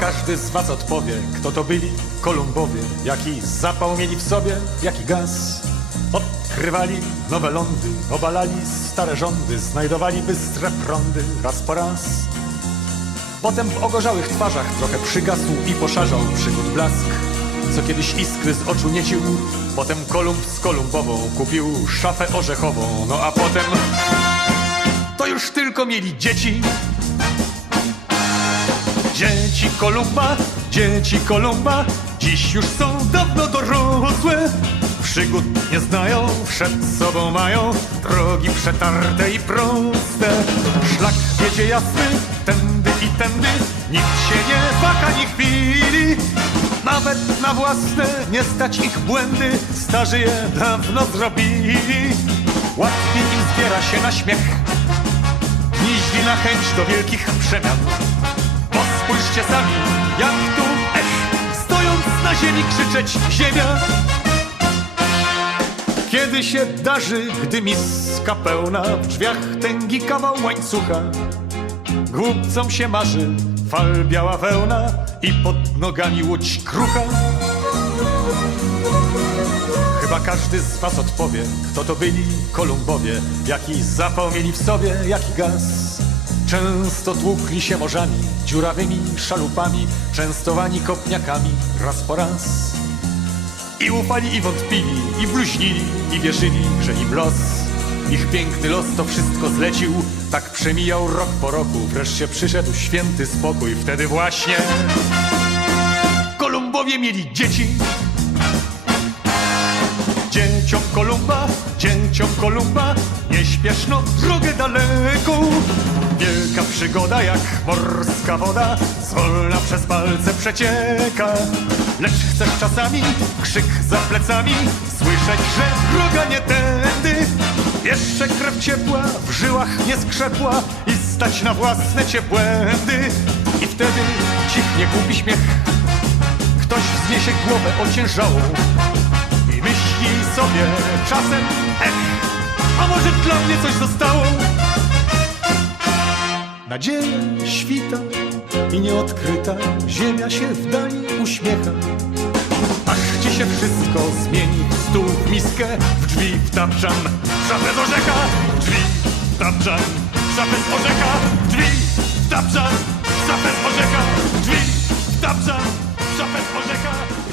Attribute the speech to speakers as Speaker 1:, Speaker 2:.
Speaker 1: każdy z was odpowie, kto to byli Kolumbowie, jaki zapał mieli w sobie, jaki gaz. Odkrywali nowe lądy, obalali stare rządy, znajdowali bystre prądy raz po raz. Potem w ogorzałych twarzach trochę przygasł i poszarzał przygód blask, co kiedyś iskry z oczu niecił. Potem Kolumb z Kolumbową kupił szafę orzechową, no a potem to już tylko mieli dzieci. Dzieci Kolumba, dzieci Kolumba, dziś już są dawno dorosłe. Przygód nie znają, przed sobą mają drogi przetarte i proste. Szlak wiedzie jasny, tędy i tędy, nikt się nie waka ni chwili. Nawet na własne nie stać ich błędy, starzy je dawno zrobili. Łatwiej im zbiera się na śmiech, niźli na chęć do wielkich przemian. Spójrzcie sami, jak tu ech, stojąc na ziemi krzyczeć ziemia. Kiedy się darzy, gdy miska pełna, w drzwiach tęgi kawał łańcucha. Głupcom się marzy fal biała wełna i pod nogami łódź krucha. Chyba każdy z was odpowie, kto to byli Kolumbowie, jaki zapał mieli w sobie, jaki gaz. Często tłukli się morzami, dziurawymi szalupami, częstowani kopniakami raz po raz. I ufali i wątpili, i bluźnili, i wierzyli, że im los, ich piękny los to wszystko zlecił. Tak przemijał rok po roku, wreszcie przyszedł święty spokój. Wtedy właśnie Kolumbowie mieli dzieci. Dzieciom Kolumba, dzieciom Kolumba, nie śpieszno drogę daleką. Przygoda jak morska woda, zwolna przez palce przecieka. Lecz chcesz czasami krzyk za plecami, słyszeć, że droga nie tędy. Jeszcze krew ciepła w żyłach nie skrzepła i stać na własne cię błędy. I wtedy cichnie głupi śmiech, ktoś wzniesie głowę ociężałą i myśli sobie czasem, ech, a może dla mnie coś zostało? Nadzieja świta i nieodkryta ziemia się w dali uśmiecha. Aż ci się wszystko zmieni stół, w miskę, w drzwi w szafę z orzecha, w drzwi w szafę z orzecha, w drzwi w szafę z w drzwi w szafę z.